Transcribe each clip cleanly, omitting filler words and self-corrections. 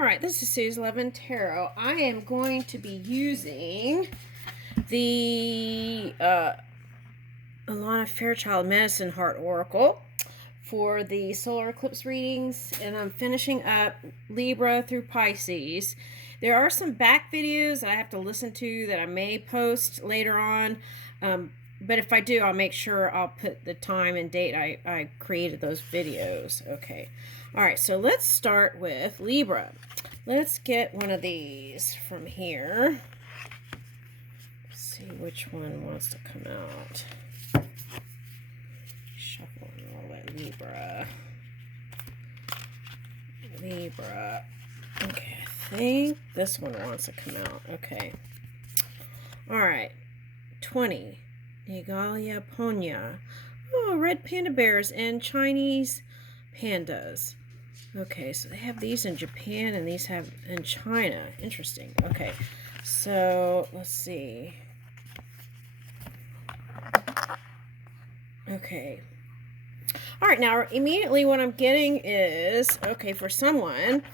All right, this is Sue's Love and Tarot. I am going to be using the Alana Fairchild Medicine Heart Oracle for the solar eclipse readings, and I'm finishing up Libra through Pisces. There are some back videos that I have to listen to that I may post later on, but if I do, I'll make sure I'll put the time and date I created those videos. Okay. All right, so let's start with Libra. Let's get one of these from here. Let's see which one wants to come out. Shuffle all that Libra. Libra. Okay, I think this one wants to come out. Okay. All right. 20. Negalia Ponya. Oh, red panda bears and Chinese pandas. Okay, so they have these in Japan and these have in China. Interesting. Okay, so let's see. Okay. All right, now immediately what I'm getting is, okay, for someone,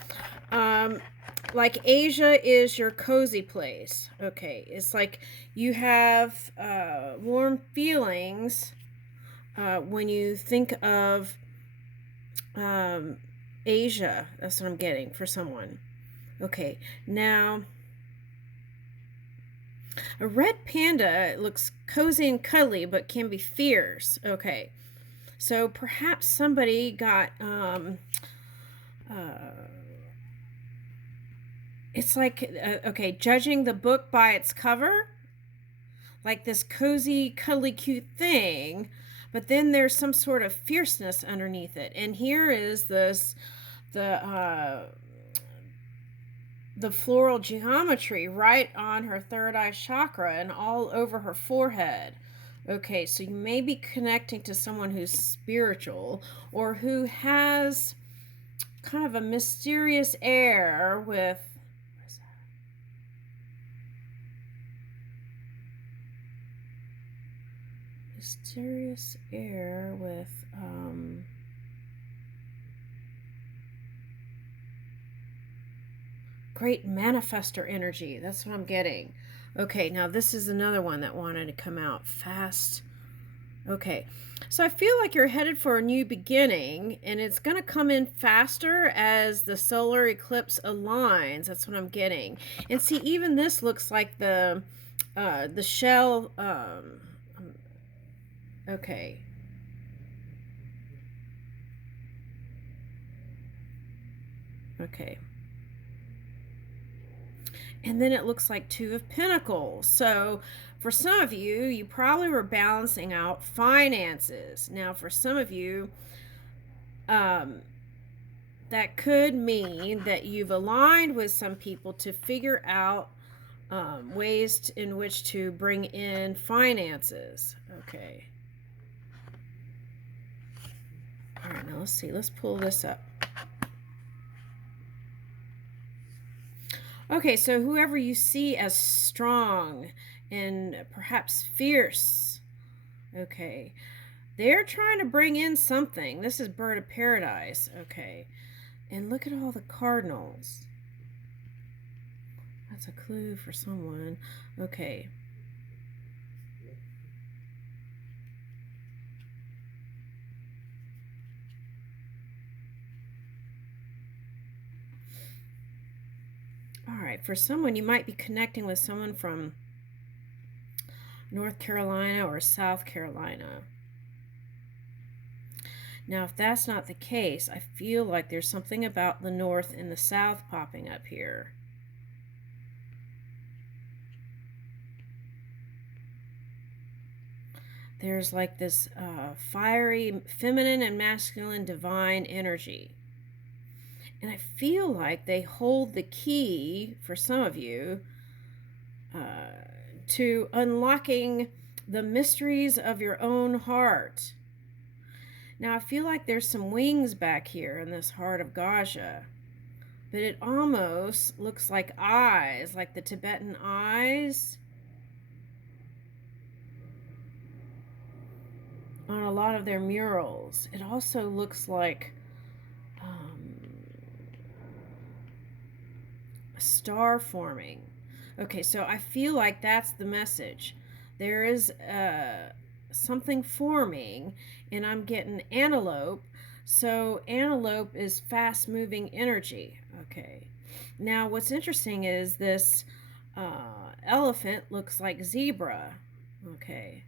like Asia is your cozy place. Okay, it's like you have warm feelings when you think of Asia. That's what I'm getting for someone. Okay, now a red panda looks cozy and cuddly but can be fierce. Okay, so perhaps somebody got it's like okay, judging the book by its cover, like this cozy cuddly cute thing, but then there's some sort of fierceness underneath it. And here is this the floral geometry right on her third eye chakra and all over her forehead. Okay, so you may be connecting to someone who's spiritual or who has kind of a mysterious air with, what is that? Mysterious air with great manifestor energy. That's what I'm getting. Okay, now this is another one that wanted to come out fast. Okay, so I feel like you're headed for a new beginning, and it's going to come in faster as the solar eclipse aligns. That's what I'm getting. And see, even this looks like the shell. Okay. Okay. And then it looks like Two of Pentacles. So for some of you, you probably were balancing out finances. Now, for some of you, that could mean that you've aligned with some people to figure out ways in which to bring in finances. Okay. All right, now let's see. Let's pull this up. Okay, so whoever you see as strong and perhaps fierce, okay, they're trying to bring in something. This is Bird of Paradise, okay. And look at all the cardinals. That's a clue for someone. Okay. All right, for someone, you might be connecting with someone from North Carolina or South Carolina. Now, if that's not the case, I feel like there's something about the North and the South popping up here. There's like this fiery feminine and masculine divine energy. And I feel like they hold the key, for some of you, to unlocking the mysteries of your own heart. Now, I feel like there's some wings back here in this heart of Gaja, but it almost looks like eyes, like the Tibetan eyes on a lot of their murals. It also looks like a star forming. Okay, so I feel like that's the message. There is something forming, and I'm getting antelope. So antelope is fast moving energy. Okay. Now, what's interesting is this elephant looks like zebra. Okay.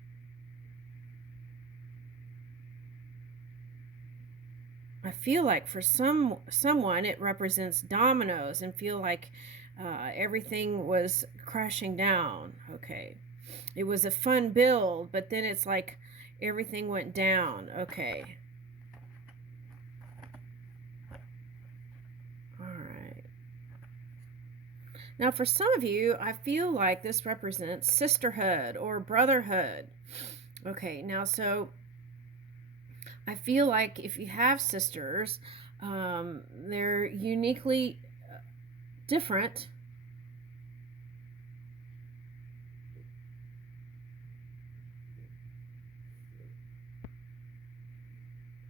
I feel like for someone it represents dominoes and feel like everything was crashing down. Okay. It was a fun build, but then it's like everything went down. Okay. All right. Now, for some of you, I feel like this represents sisterhood or brotherhood. Okay. Now, so I feel like if you have sisters, they're uniquely different.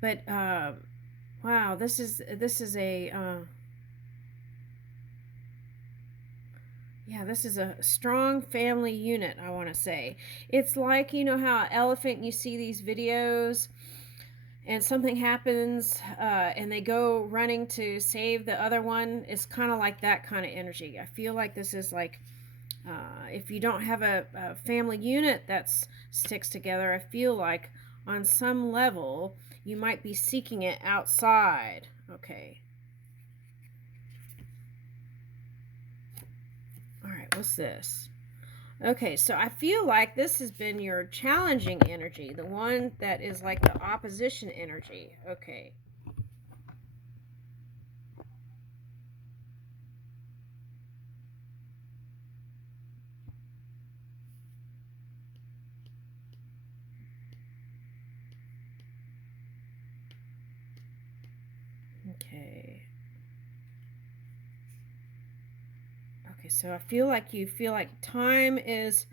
But wow, this is a yeah, this is a strong family unit, I want to say. It's like, you know how elephant, you see these videos and something happens and they go running to save the other one. It's kind of like that kind of energy. I feel like this is like if you don't have a family unit that sticks together, I feel like on some level you might be seeking it outside. Okay. All right, what's this? Okay, so I feel like this has been your challenging energy, the one that is like the opposition energy. Okay. Okay. Okay, so I feel like you feel like time is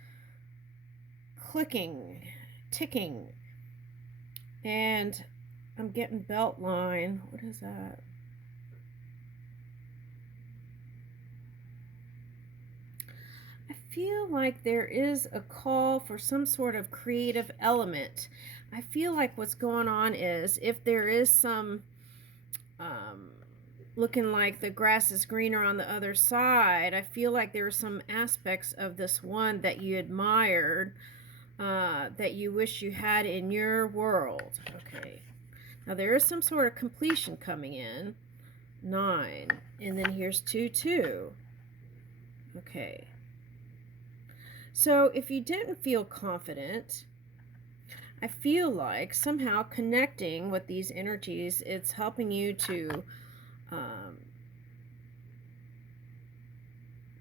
clicking, ticking, and I'm getting belt line. What is that? I feel like there is a call for some sort of creative element. I feel like what's going on is if there is some um, looking like the grass is greener on the other side, I feel like there are some aspects of this one that you admired that you wish you had in your world. Okay. Now there is some sort of completion coming in. 9. And then here's 2, 2. Okay. So if you didn't feel confident, I feel like somehow connecting with these energies, it's helping you to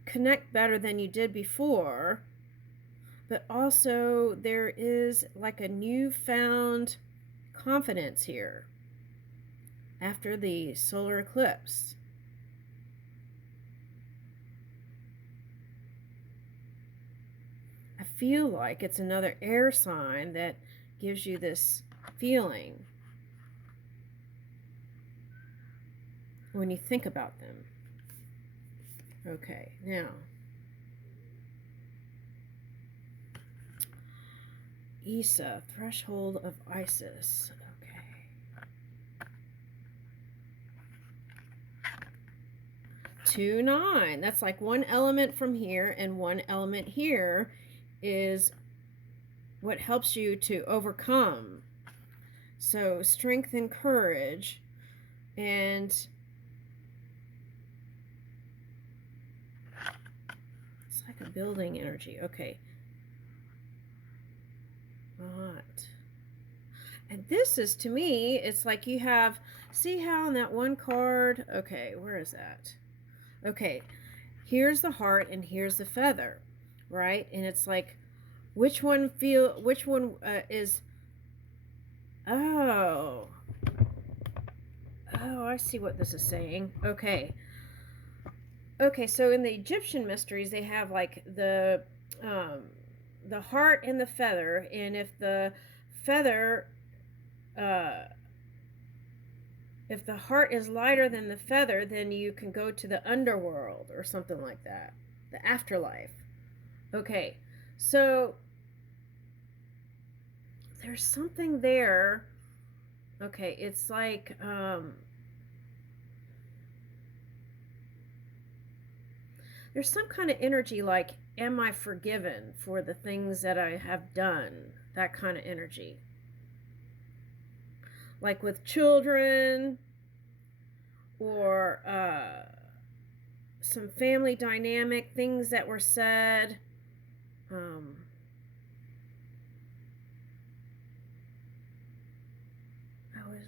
connect better than you did before. But also there is like a newfound confidence here after the solar eclipse. I feel like it's another air sign that gives you this feeling when you think about them. Okay, now Isa, threshold of Isis. Okay. 2, 9. That's like one element from here and one element here is what helps you to overcome. So strength and courage, and it's like a building energy. Okay. Right. And this is, to me, it's like you have, see how on that one card, okay, where is that? Okay, here's the heart and here's the feather, right? And it's like, which one is, oh, I see what this is saying. Okay. Okay, so in the Egyptian mysteries, they have like the heart and the feather, and if the feather If the heart is lighter than the feather, then you can go to the underworld or something like that, the afterlife. Okay, so there's something there. Okay, it's like there's some kind of energy like, am I forgiven for the things that I have done? That kind of energy. Like with children, or some family dynamic things that were said.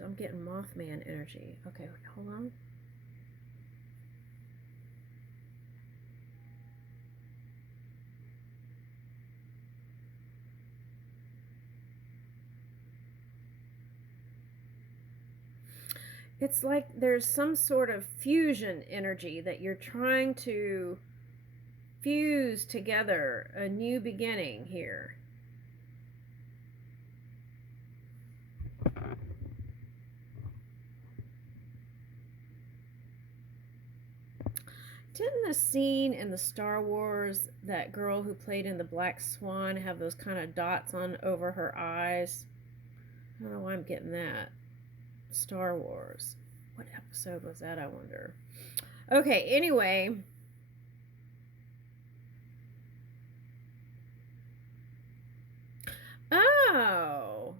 I'm getting Mothman energy. Okay, hold on. It's like there's some sort of fusion energy that you're trying to fuse together, a new beginning here. Didn't the scene in the Star Wars, that girl who played in the Black Swan, have those kind of dots on over her eyes? I don't know why I'm getting that. Star Wars. What episode was that, I wonder? Okay, anyway. Oh.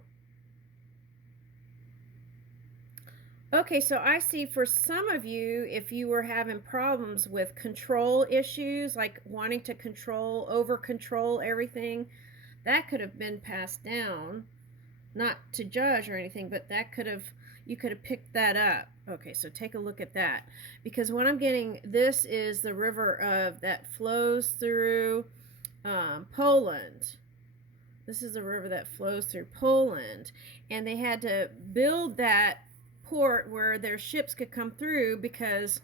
Okay, so I see for some of you, if you were having problems with control issues, like wanting to over control everything, that could have been passed down. Not to judge or anything, but you could have picked that up. Okay, so take a look at that. Because what I'm getting, this is the river that flows through Poland. This is a river that flows through Poland. And they had to build that port where their ships could come through because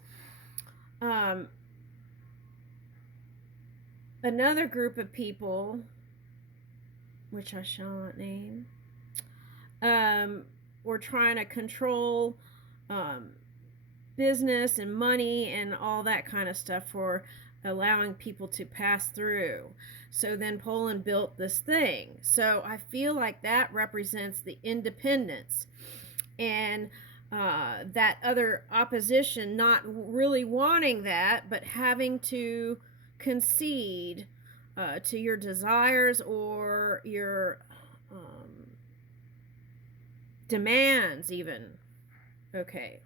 another group of people, which I shall not name, were trying to control business and money and all that kind of stuff for allowing people to pass through. So then Poland built this thing. So I feel like that represents the independence, and that other opposition not really wanting that, but having to concede to your desires or your demands even. Okay.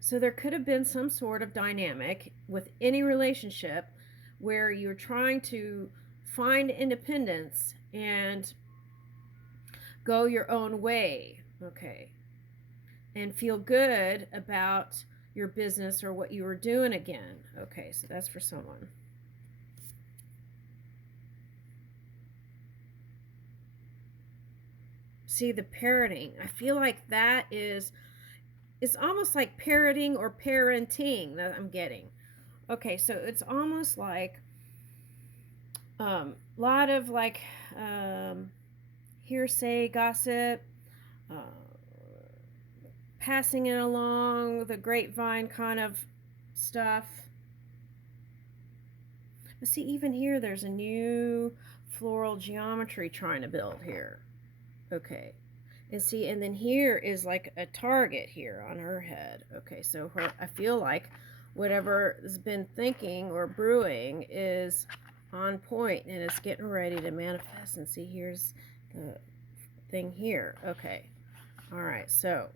So there could have been some sort of dynamic with any relationship where you're trying to find independence and go your own way, okay, and feel good about your business or what you were doing again. Okay, so that's for someone. See, the parroting, I feel like that is, it's almost like parroting or parenting that I'm getting. Okay, so it's almost like lot of like hearsay, gossip, passing it along the grapevine kind of stuff. But see, even here there's a new floral geometry trying to build here. Okay, and see, and then here is like a target here on her head. Okay, so I feel like whatever has been thinking or brewing is on point and it's getting ready to manifest. And see, here's the thing here. Okay, all right, so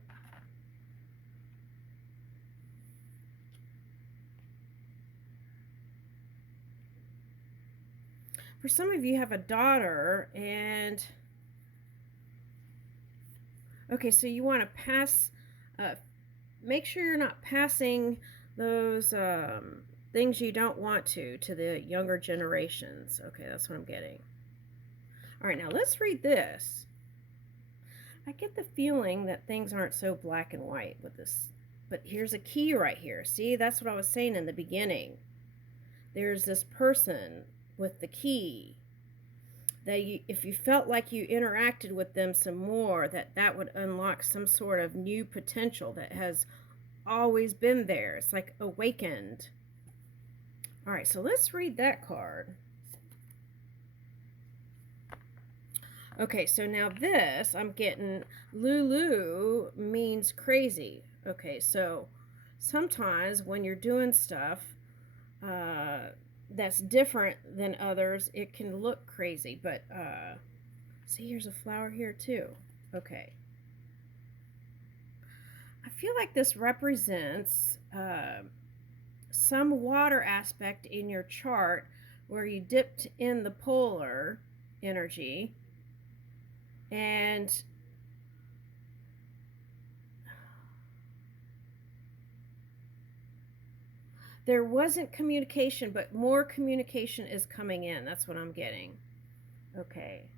for some of you have a daughter, and okay, so you want to pass, make sure you're not passing those things you don't want to the younger generations. Okay, that's what I'm getting. All right, now let's read this. I get the feeling that things aren't so black and white with this, but here's a key right here. See, that's what I was saying in the beginning. There's this person with the key, that if you felt like you interacted with them some more, that would unlock some sort of new potential that has always been there. It's like awakened. All right, so let's read that card. Okay, so now this, I'm getting Lulu means crazy. Okay, so sometimes when you're doing stuff that's different than others, it can look crazy. But see, here's a flower here too. Okay. I feel like this represents some water aspect in your chart where you dipped in the polar energy and there wasn't communication, but more communication is coming in. That's what I'm getting. Okay.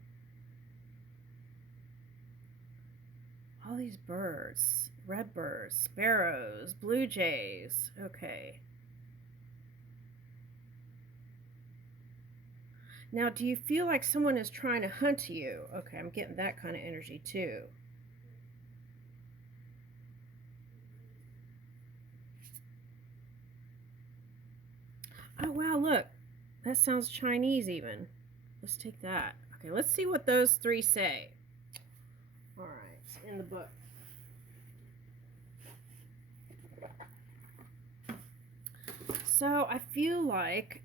All these birds, redbirds, sparrows, blue jays. Okay. Now, do you feel like someone is trying to hunt you? Okay, I'm getting that kind of energy too. Oh, wow, look. That sounds Chinese even. Let's take that. Okay, let's see what those three say. All right, in the book. So I feel like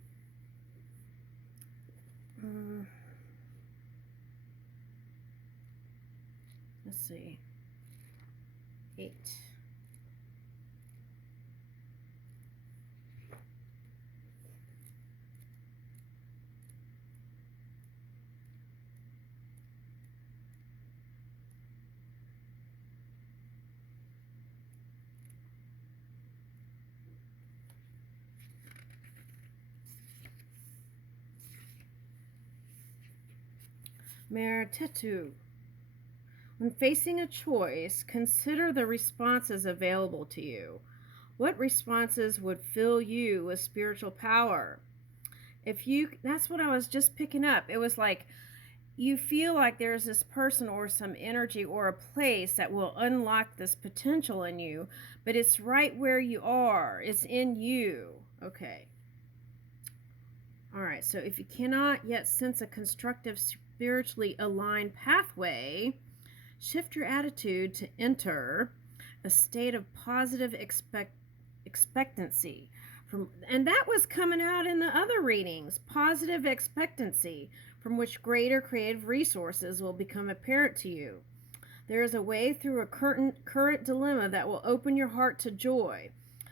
let's see, 8. Meritetu. When facing a choice, consider the responses available to you. What responses would fill you with spiritual power? That's what I was just picking up. It was like you feel like there's this person or some energy or a place that will unlock this potential in you, but it's right where you are. It's in you. Okay. All right. So if you cannot yet sense a constructive, spiritually aligned pathway, shift your attitude to enter a state of positive expectancy. And that was coming out in the other readings. Positive expectancy, from which greater creative resources will become apparent to you. There is a way through a current dilemma that will open your heart to joy.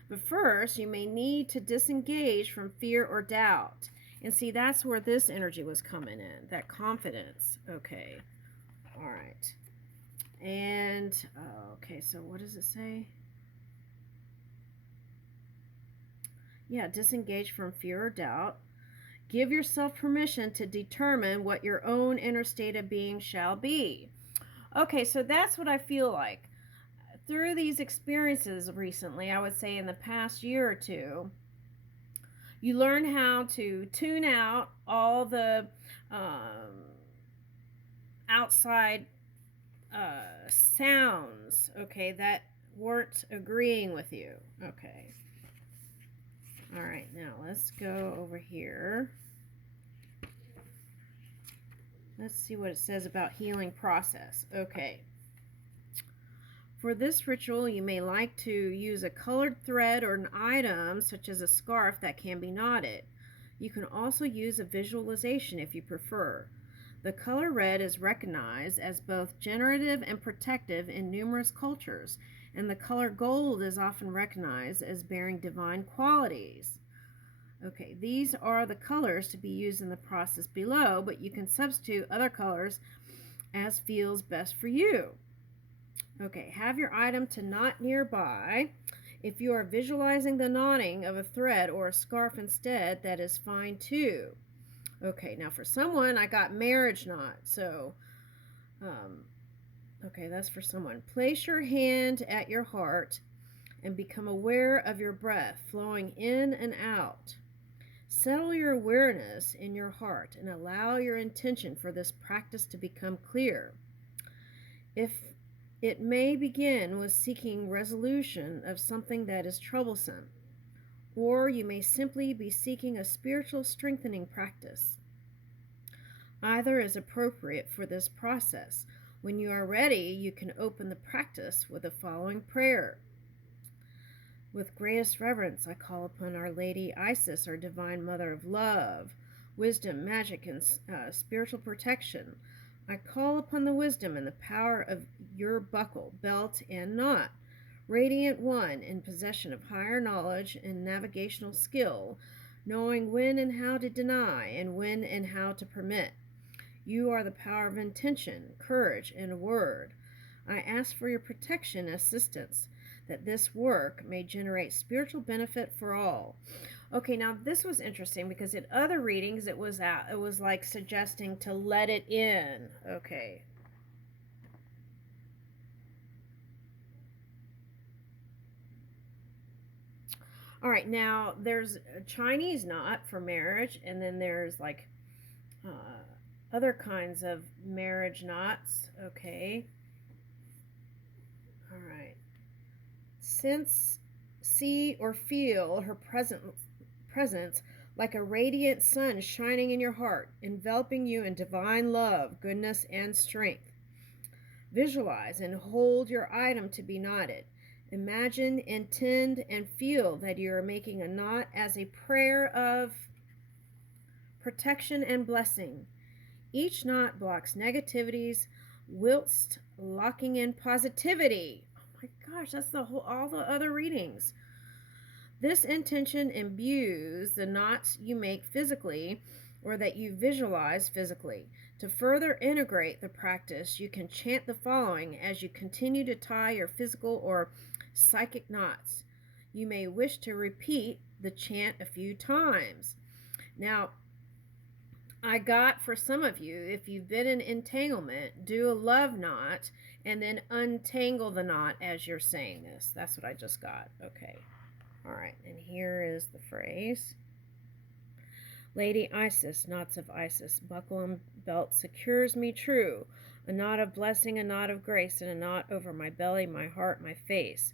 But first, you may need to disengage from fear or doubt. And see, that's where this energy was coming in, that confidence. Okay. All right. And, okay, so what does it say? Yeah, disengage from fear or doubt. Give yourself permission to determine what your own inner state of being shall be. Okay, so that's what I feel like. Through these experiences recently, I would say in the past year or two, you learn how to tune out all the outside sounds, okay, that weren't agreeing with you. Okay. All right, now let's go over here. Let's see what it says about healing process. Okay. For this ritual, you may like to use a colored thread or an item, such as a scarf that can be knotted. You can also use a visualization if you prefer. The color red is recognized as both generative and protective in numerous cultures, and the color gold is often recognized as bearing divine qualities. Okay, these are the colors to be used in the process below, but you can substitute other colors as feels best for you. Okay, have your item to knot nearby. If you are visualizing the knotting of a thread or a scarf instead, that is fine too. Okay, now for someone, I got marriage knot. So, okay, that's for someone. Place your hand at your heart and become aware of your breath flowing in and out. Settle your awareness in your heart and allow your intention for this practice to become clear. If it may begin with seeking resolution of something that is troublesome, or you may simply be seeking a spiritual strengthening practice. Either is appropriate for this process. When you are ready, you can open the practice with the following prayer. With greatest reverence, I call upon Our Lady Isis, our Divine Mother of Love, wisdom, magic, and spiritual protection. I call upon the wisdom and the power of your buckle, belt, and knot. Radiant One, in possession of higher knowledge and navigational skill, knowing when and how to deny and when and how to permit. You are the power of intention, courage, and a word. I ask for your protection and assistance, that this work may generate spiritual benefit for all. Okay, now this was interesting because in other readings it was like suggesting to let it in. Okay. All right, now there's a Chinese knot for marriage, and then there's like other kinds of marriage knots. Okay. All right. Sense, see, or feel her presence like a radiant sun shining in your heart, enveloping you in divine love, goodness, and strength. Visualize and hold your item to be knotted. Imagine, intend, and feel that you are making a knot as a prayer of protection and blessing. Each knot blocks negativities, whilst locking in positivity. Oh my gosh, that's all the other readings. This intention imbues the knots you make physically or that you visualize physically. To further integrate the practice, you can chant the following as you continue to tie your physical or psychic knots. You may wish to repeat the chant a few times. Now, I got for some of you, if you've been in entanglement, do a love knot and then untangle the knot as you're saying this. That's what I just got. Okay. All right. And here is the phrase. Lady Isis, knots of Isis, buckle and belt secures me true. A knot of blessing, a knot of grace, and a knot over my belly, my heart, my face.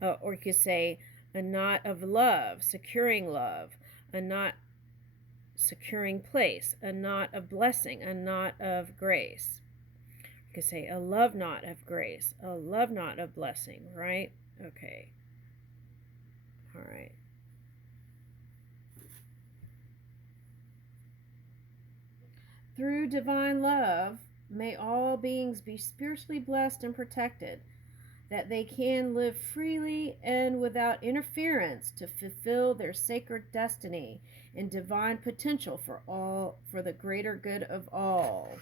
Or you could say a knot of love, securing love, a knot securing place, a knot of blessing, a knot of grace. You could say a love knot of grace, a love knot of blessing, right? Okay. All right. Through divine love, may all beings be spiritually blessed and protected, that they can live freely and without interference to fulfill their sacred destiny and divine potential for the greater good of all.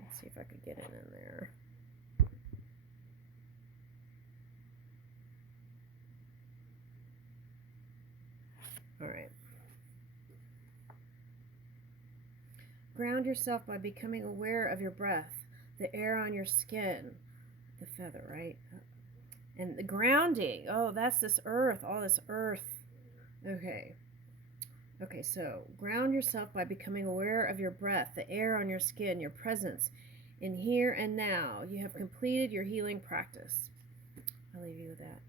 Let's see if I could get it in there. All right. Ground yourself by becoming aware of your breath, the air on your skin, the feather, right? And the grounding. Oh, that's this earth, all this earth. Okay. Okay, so ground yourself by becoming aware of your breath, the air on your skin, your presence in here and now. You have completed your healing practice. I'll leave you with that.